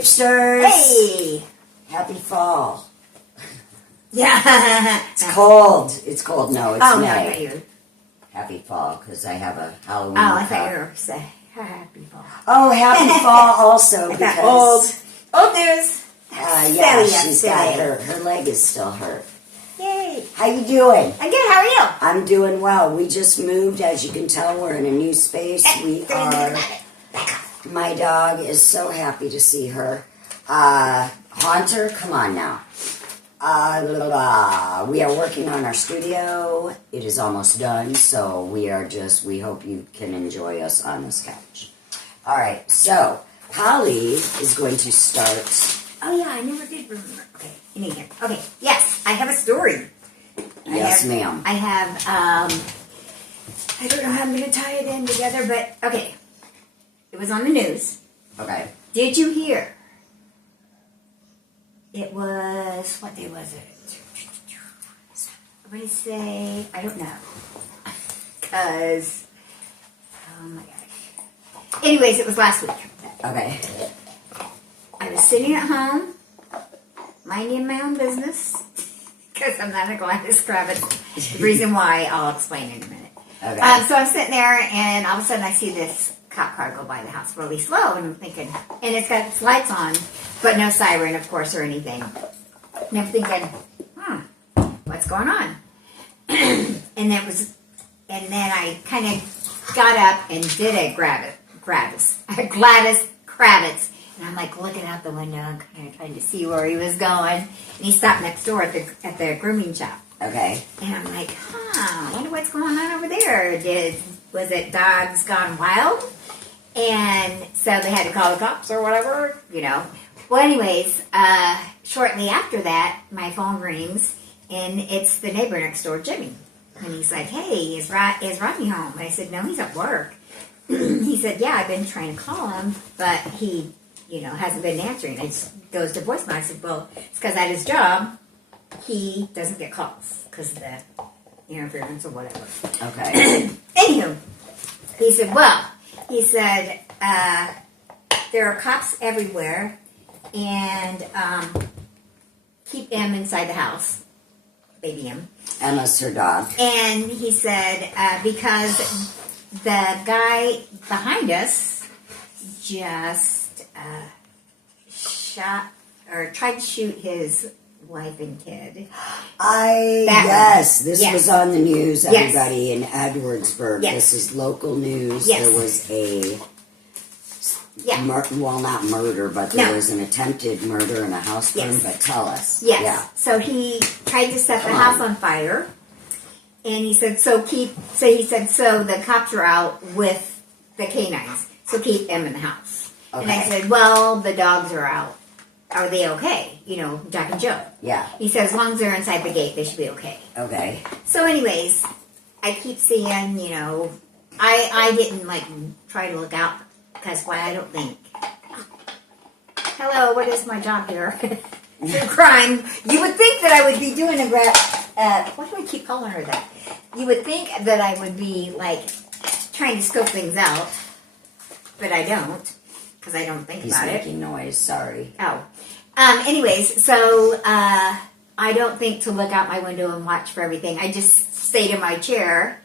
Creepsters! Hey! Happy fall. Yeah. It's cold. It's cold. No, it's Oh, May. no, you. Happy fall, because I have a Halloween I cup. thought you were saying happy fall. Oh, happy fall also, because... Old news. yeah, So she's got her leg is still hurt. Yay. How you doing? I'm good. How are you? I'm doing well. We just moved. As you can tell, we're in a new space. We are... My dog is so happy to see her. Haunter, come on now. We are working on our studio. It is almost done, so we hope you can enjoy us on this couch. All right, so Holly is going to start. Oh, yeah, I never did remember. Okay, in here. Okay, yes, I have a story. Yes, ma'am. I have, I don't know how I'm going to tie it in together, but, okay. It was on the news. Okay. Did you hear? It was, what day was it? Somebody say, I don't know. Because, oh my gosh. Anyways, it was last week. Okay. I was sitting at home, minding my own business, because I'm not going to describe it. The reason why, I'll explain in a minute. Okay. So I'm sitting there, and all of a sudden I see this cop car go by the house really slow, and I'm thinking, and it's got its lights on, but no siren, of course, or anything. And I'm thinking, what's going on? and then I kind of got up and did a Gladys Kravitz, and I'm like looking out the window and kind of trying to see where he was going, and he stopped next door at the grooming shop. Okay. And I'm like, I wonder what's going on over there. Was it dogs gone wild? And so they had to call the cops or whatever, you know. Well, anyways, shortly after that, my phone rings, and it's the neighbor next door, Jimmy. And he's like, hey, is Rodney home? And I said, no, he's at work. He said, yeah, I've been trying to call him, but he, hasn't been answering. It just goes to voicemail. I said, well, it's because at his job, he doesn't get calls because of the interference or whatever. Okay. Anywho, he said, there are cops everywhere, and keep M inside the house, baby M. Emma's her dog. And he said, because the guy behind us just shot or tried to shoot his wife and kid. This was on the news, everybody, in Edwardsburg. Yes. This is local news. Yes. There was not murder, but there was an attempted murder in a house burn. Yes. But tell us. Yes. Yeah. So he tried to set the house on fire, and he said, so the cops are out with the canines, so keep them in the house. Okay. And I said, well, the dogs are out. Are they okay? Jack and Joe. Yeah. He said, as long as they're inside the gate, they should be okay. Okay. So anyways, I keep seeing, I didn't, try to look out, because why I don't think, hello, what is my job here? True crime. You would think that I would be doing why do I keep calling her that? You would think that I would be, trying to scope things out, but I don't. Because I don't think about it. He's making noise, sorry. Oh. Anyways, so I don't think to look out my window and watch for everything. I just stayed in my chair,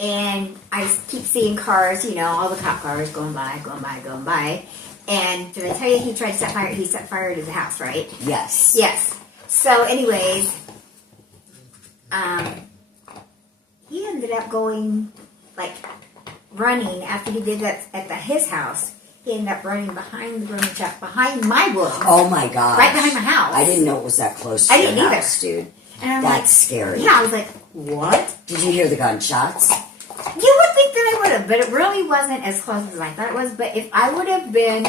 and I just keep seeing cars, all the cop cars going by. And did I tell you he tried to set fire? He set fire to the house, right? Yes. Yes. So anyways, he ended up going, running after he did that at his house. He ended up running behind the grooming shop, behind my woods. Oh my gosh. Right behind my house. I didn't know it was that close to I didn't your either. house, dude. And That's scary. Yeah, I was like, what? Did you hear the gunshots? You would think that I would have, but it really wasn't as close as I thought it was. But if I would have been,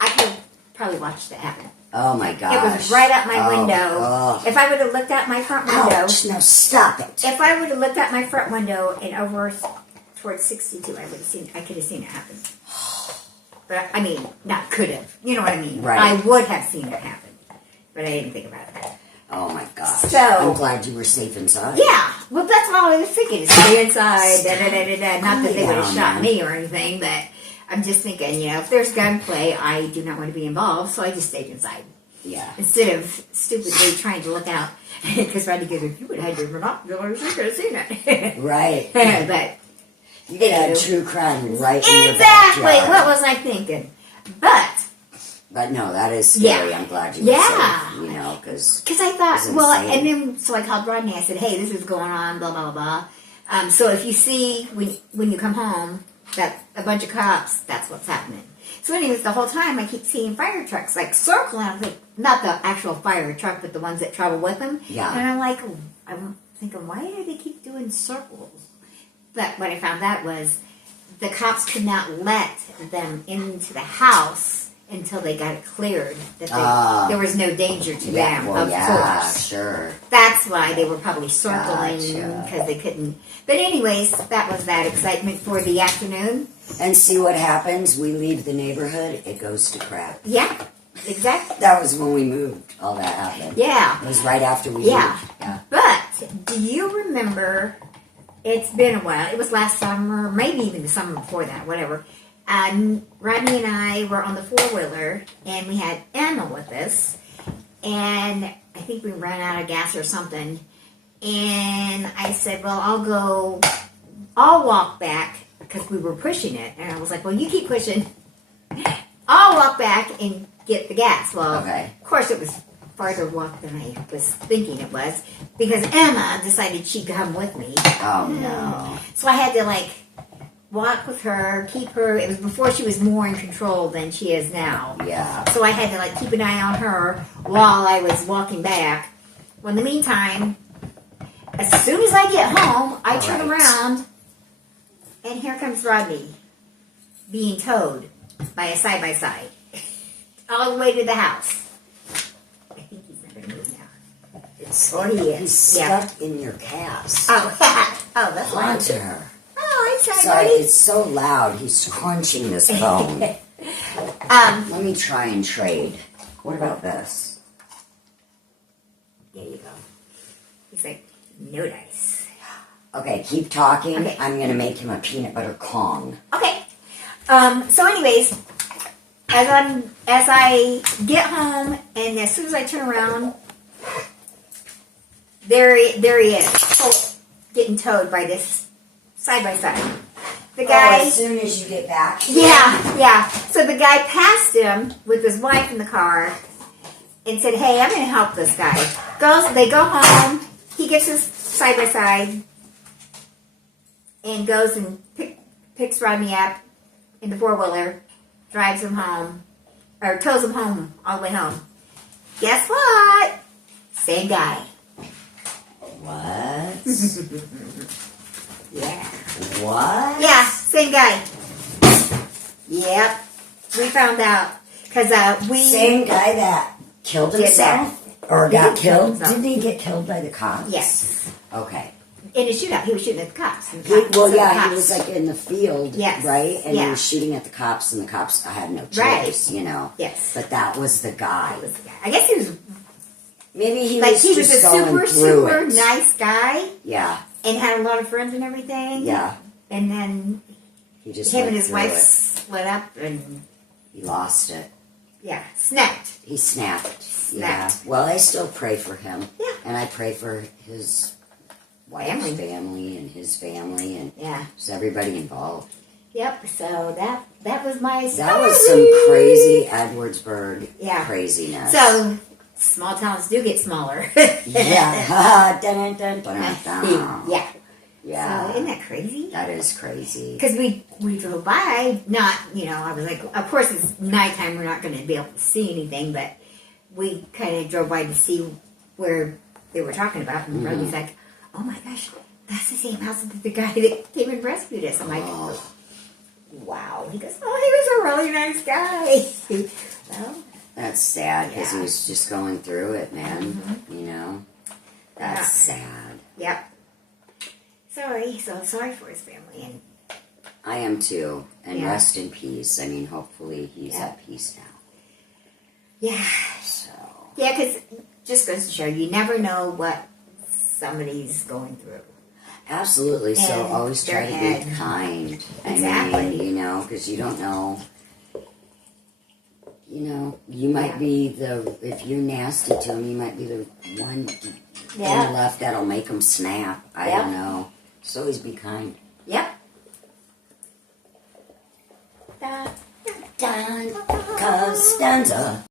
I could have probably watched it happen. Oh my gosh. It was right out my window. Oh. If I would have looked out my front window. Ouch, now stop it. If I would have looked out my front window and over towards 62, I could have seen it happen. But, I mean, not could have. You know what I mean? Right. I would have seen it happen. But I didn't think about it. Oh my gosh. So, I'm glad you were safe inside. Yeah. Well, that's all I was thinking. Stay inside. Not that they would have shot man. me or anything, but I'm just thinking, if there's gunplay, I do not want to be involved, so I just stayed inside. Yeah. Instead of stupidly trying to look out. Because Rodney goes, if you would have had your binoculars, you could have seen it. Right. But you could have true crime right in your exactly. backyard. What was I thinking? But no, that is scary. I'm glad you were safe, because I thought, and then so I called Rodney. I said, hey, this is going on, blah blah blah. So if you see when you come home that a bunch of cops, that's what's happening. So anyways, the whole time I keep seeing fire trucks like circling. I was like, not the actual fire truck, but the ones that travel with them. Yeah. And I'm like, I'm thinking, why do they keep doing circles? But what I found out was the cops could not let them into the house until they got it cleared. That there was no danger to them, of course. Sure. That's why they were probably circling, because they couldn't. But anyways, that was that excitement for the afternoon. And see what happens. We leave the neighborhood, it goes to crap. Yeah, exactly. That was when we moved. All that happened. Yeah. It was right after we moved. Yeah. But do you remember, it's been a while, it was last summer, maybe even the summer before that, whatever. Rodney and I were on the four-wheeler, and we had Emma with us, and I think we ran out of gas or something, and I said, well, I'll walk back, because we were pushing it, and I was like, well, you keep pushing, I'll walk back and get the gas. Well, Of course it was farther walk than I was thinking it was, because Emma decided she'd come with me. Oh, no. So I had to, walk with her, keep her. It was before she was more in control than she is now. Yeah. So I had to keep an eye on her while I was walking back. Well, in the meantime, as soon as I get home, I turn around, and here comes Rodney being towed by a side-by-side all the way to the house. I think he's not going to move now. Or he is. He's stuck in your cast. Oh, that's why. Onto her. Oh, I'm Sorry, it's so loud. He's crunching this bone. Let me try and trade. What about this? There you go. He's like, no dice. Okay, keep talking. Okay. I'm going to make him a peanut butter Kong. Okay. So anyways, as I get home, and as soon as I turn around, there he is, getting towed by this side-by-side. The guy... as soon as you get back? Yeah. So the guy passed him with his wife in the car and said, hey, I'm going to help this guy. They go home. He gets his side-by-side and goes and picks Rodney up in the four-wheeler, drives him home, or tows him home, all the way home. Guess what? Same guy. What? Yeah. What? Yeah, same guy. Yep. We found out. Because Same guy that killed himself? Or got killed? himself. Didn't he get killed by the cops? Yes. Okay. In a shootout, he was shooting at the cops. He was in the field, Yes. right? And he Yeah. was shooting at the cops, and the cops had no choice, Right. Yes. But that was the guy. That was the guy. I guess he was Maybe he like was he was just a going super through it. nice guy Yeah, and had a lot of friends and everything. yeah. And then He just him went and his through wife it. split up and He lost it. snapped. He snapped. Snapped. Yeah. Well, I still pray for him. Yeah. And I pray for his wife's family and his family and just everybody involved. Yep. So that was my story. That was some crazy Edwardsburg craziness. So small towns do get smaller. Yeah. Dun, dun, dun, dun, dun. Yeah. Yeah. So isn't that crazy? That is crazy. Because we drove by, not, I was like, of course it's nighttime, we're not going to be able to see anything, but we kind of drove by to see where they were talking about, and Rodney's like, oh my gosh, that's the same house that the guy that came and rescued us. I'm like, wow. He goes, oh, he was a really nice guy. Well, that's sad because he was just going through it, man. That's sad. Yep. So sorry for his family. And I am too. And rest in peace. I mean, hopefully he's at peace now. Yeah. So. Yeah, because just goes to show you never know what somebody's going through. Absolutely. So And always try to their be head. kind. Exactly. I mean, you know, because you don't know. You know, you might be if you're nasty to them, you might be the one thing left that'll make them snap. I don't know. So always be kind. Yep. Don Costanza.